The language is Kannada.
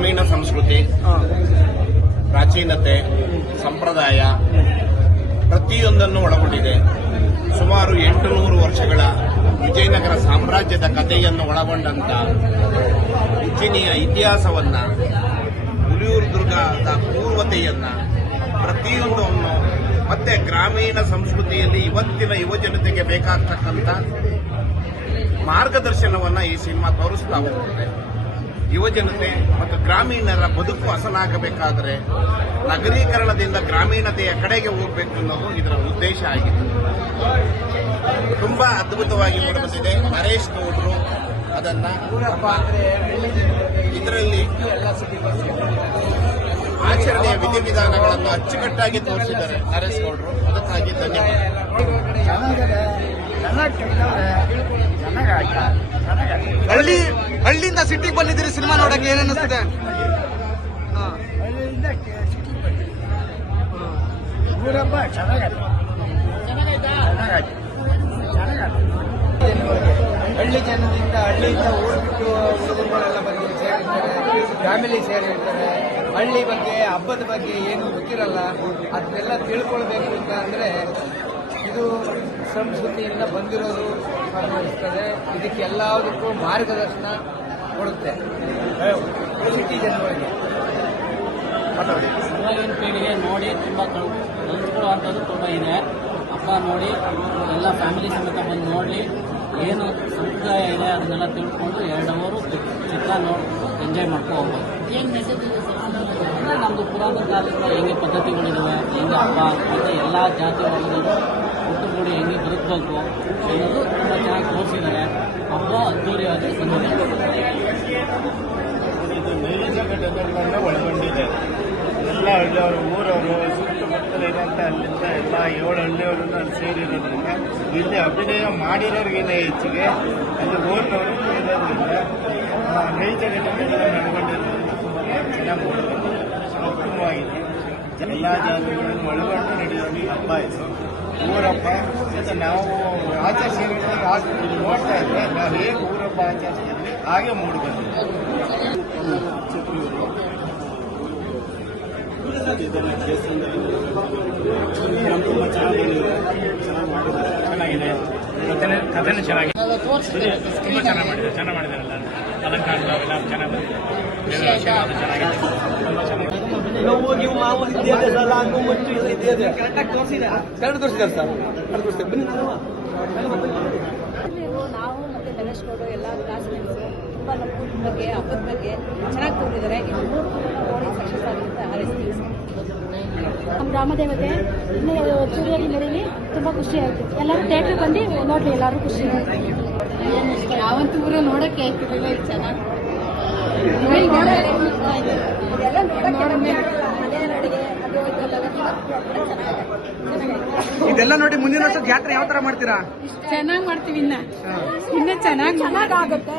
ಗ್ರಾಮೀಣ ಸಂಸ್ಕೃತಿ, ಪ್ರಾಚೀನತೆ, ಸಂಪ್ರದಾಯ ಪ್ರತಿಯೊಂದನ್ನು ಒಳಗೊಂಡಿದೆ. ಸುಮಾರು 800 ವರ್ಷಗಳ ವಿಜಯನಗರ ಸಾಮ್ರಾಜ್ಯದ ಕಥೆಯನ್ನು ಒಳಗೊಂಡಂತ ಉಜ್ಜಿನಿಯ ಇತಿಹಾಸವನ್ನ, ಹುಲಿಯೂರು ದುರ್ಗದ ಪೂರ್ವತೆಯನ್ನ, ಪ್ರತಿಯೊಂದನ್ನು ಮತ್ತೆ ಗ್ರಾಮೀಣ ಸಂಸ್ಕೃತಿಯಲ್ಲಿ ಇವತ್ತಿನ ಯುವಜನತೆಗೆ ಬೇಕಾಗ್ತಕ್ಕಂಥ ಮಾರ್ಗದರ್ಶನವನ್ನ ಈ ಸಿನಿಮಾ ತೋರಿಸ್ತಾ ಹೋಗುತ್ತದೆ. ಯುವಜನತೆ ಮತ್ತು ಗ್ರಾಮೀಣರ ಬದುಕು ಹಸನಾಗಬೇಕಾದರೆ ನಗರೀಕರಣದಿಂದ ಗ್ರಾಮೀಣತೆಯ ಕಡೆಗೆ ಹೋಗಬೇಕು ಅನ್ನೋದು ಇದರ ಉದ್ದೇಶ ಆಗಿದೆ. ತುಂಬಾ ಅದ್ಭುತವಾಗಿ ಮೂಡಿಬಂದಿದೆ. ನರೇಶ್ ಗೌಡ್ರು ಅದನ್ನ ಇದರಲ್ಲಿ ಆಚರಣೆಯ ವಿಧಿವಿಧಾನಗಳನ್ನು ಅಚ್ಚುಕಟ್ಟಾಗಿ ತೋರಿಸಿದ್ದಾರೆ ನರೇಶ್ ಗೌಡ್ರು. ಅದಕ್ಕಾಗಿ ಧನ್ಯವಾದ. ಹಳ್ಳಿಯಿಂದ ಸಿಟಿಗೆ ಬಂದಿದ್ದೀರಿ ಸಿನಿಮಾ ನೋಡಕ್ಕೆ, ಏನ್ ಅನ್ನಿಸ್ತಿದೆ? ಹಳ್ಳಿ ಜನದಿಂದ ಹಳ್ಳಿಯಿಂದ ಊರ್ಬಿಟ್ಟು ಹುಡುಗರುಗಳೆಲ್ಲ ಬಂದು ಸೇರಿರ್ತಾರೆ, ಫ್ಯಾಮಿಲಿ ಸೇರಿರ್ತಾರೆ. ಹಳ್ಳಿ ಬಗ್ಗೆ, ಹಬ್ಬದ ಬಗ್ಗೆ ಏನು ಗೊತ್ತಿರಲ್ಲ, ಅದನ್ನೆಲ್ಲ ತಿಳ್ಕೊಳ್ಬೇಕು ಅಂತ ಅಂದ್ರೆ ಇದು ಸಂಸ್ಕೃತಿಯಿಂದ ಬಂದಿರೋದು ಅನ್ವಯಿಸ್ತದೆ. ಇದಕ್ಕೆ ಎಲ್ಲದಕ್ಕೂ ಮಾರ್ಗದರ್ಶನ ಕೊಡುತ್ತೆ ಸಿಟಿ ಜನಗಳಿಗೆ. ಇವಾಗಿನ ಪೀಳಿಗೆ ನೋಡಿ ತುಂಬ ಕಲಿತ್ಕೊಳ್ಳುವಂಥದ್ದು ತುಂಬ ಇದೆ. ಹಬ್ಬ ನೋಡಿ ಎಲ್ಲ ಫ್ಯಾಮಿಲಿ ಸಮೇತ ಬಂದು ನೋಡಿ ಏನು ಸಂಪ್ರದಾಯ ಇದೆ ಅದನ್ನೆಲ್ಲ ತಿಳ್ಕೊಂಡು 2 ಅವರು ಚಿತ್ರ ನೋಡಿ ಎಂಜಾಯ್ ಮಾಡ್ಕೊಂಡು ಹೋಗ್ಬೋದು. ಏನು ಮೆಸೇಜ್ ಇದೆ ಸರ್? ಅಂದರೆ ನಮ್ಮದು ಪುರಾತನ ಕಾಲದಿಂದ ಹೆಂಗೆ ಪದ್ಧತಿಗಳಿದ್ದಾವೆ, ಹೆಂಗೆ ಹಬ್ಬ ಮತ್ತು ಎಲ್ಲ ಜಾತಿ ವರ್ಗಗಳು ಒಟ್ಟುಗೂಡಿ ಹೆಂಗೆ ಬದುಕಬೇಕು ಅನ್ನೋದು ತುಂಬ ಚೆನ್ನಾಗಿ ತೋರಿಸಿದ್ದಾರೆ. ಹಬ್ಬ ಅದ್ದೂರಿಯಾಗಿ ಬಂದಿದೆ. ಇದು ನೈಜ ಘಟನೆಗಳನ್ನ ಒಳಗೊಂಡಿದೆ. ಎಲ್ಲ ಹಳ್ಳಿಯವರು, ಊರವರು, ಸುತ್ತಮುತ್ತಲು ಇರೋಂಥ ಅಲ್ಲಿಂದ ಎಲ್ಲ 7 ಹಳ್ಳಿಯವರನ್ನು ಅಲ್ಲಿ ಸೇರಿರೋದ್ರಿಂದ ಇಲ್ಲಿ ಅಭಿನಯ ಮಾಡಿರೋರಿಗಿಂತ ಹೆಚ್ಚಿಗೆ ಅಲ್ಲಿ ಓದಿನವರು ಇರೋದ್ರಿಂದ ನೈಜ ಘಟನೆಗಳನ್ನು ಒಳಗೊಂಡಿರೋದ್ರಿಂದ ತುಂಬ ಚೆನ್ನಾಗಿ ನೋಡಿದ್ರು. ಉತ್ತಮವಾಗಿದೆ. ಎಲ್ಲ ಜಾತಿಗಳನ್ನು ಒಳಗೊಂಡು ನಡೆಯೋದು ಈ ಹಬ್ಬ ಇದು. ಊರಬ್ಬ ಮತ್ತು ನಾವು ಆಚರಿಸಿರೋದು ನೋಡ್ತಾ ಇದ್ರೆ ನಾವು ಹೇಗೆ ಊರಬ್ಬ ಆಚರಿಸ್ತಿದ್ವಿ ಹಾಗೆ ಮೂಡಿಬಂದಿದೆ. ಇದನ್ನು ದೇವಸ್ಥಾನದಲ್ಲಿ ತುಂಬ ಚೆನ್ನಾಗಿ ಮಾಡಿದ್ದಾರೆ. ಚೆನ್ನಾಗಿದೆ. ಕಥೆನೂ ಚೆನ್ನಾಗಿದೆ. ತುಂಬ ಚೆನ್ನಾಗಿ ಮಾಡಿದಾರಲ್ಲ. ಅಲಂಕಾರ ಎಲ್ಲ ಚೆನ್ನಾಗಿ ಬಂದಿದೆ. ಚೆನ್ನಾಗಿದೆ. ತುಂಬ ಚೆನ್ನಾಗಿದೆ. ನೀವು ಮಾಮೂಲಿ ಇದ್ದೇವೆ ಹಾಗೂ ಮುಂಚೆ ಇದ್ದೇವೆ ಕರೆಕ್ಟಾಗಿ ತೋರಿಸಿದ್ದಾರೆ ಸರ್. ಬನ್ನಿ. ನಾವು ಮತ್ತೆ ನರೇಶ್ ಗೌಡ್ರು ಎಲ್ಲ ಕ್ಲಾಸ್ಮೇಟ್ಸ್ ತುಂಬ ನಮ್ಮ ಊರಿನ ಬಗ್ಗೆ, ಹಬ್ಬದ ಬಗ್ಗೆ ಚೆನ್ನಾಗಿ ತೋರಿಸಿದ್ದಾರೆ. ಇದು 3 ನೋಡಿ ಸಕ್ಸಸ್ ಆಗಿ ಅಂತ ಹಾರೈಸ್ತೀವಿ. ನಮ್ಮ ಗ್ರಾಮದೇವತೆ ಇನ್ನೂ ಅದ್ದೂರಿಯಾಗಿ ನಡೀಲಿ. ತುಂಬ ಖುಷಿ ಆಯಿತು. ಎಲ್ಲರೂ ಥಿಯೇಟ್ರಿಗೆ ಬಂದು ನೋಡಲಿ, ಎಲ್ಲರೂ ಖುಷಿ ಆಯಿತು. ಯಾವಂತೂ ಊರು ನೋಡೋಕ್ಕೆ ಆಗ್ತಿರಲಿಲ್ಲ. ಇದು ಚೆನ್ನಾಗಿ ಇದೆಲ್ಲ ನೋಡಿ ಮುಂದಿನ ವರ್ಷ ಜಾತ್ರೆ ಯಾವ ತರ ಮಾಡ್ತೀರಾ? ಚೆನ್ನಾಗಿ ಮಾಡ್ತೀವಿ. ಇನ್ನ ಚೆನ್ನಾಗಿ ಆಗುತ್ತೆ.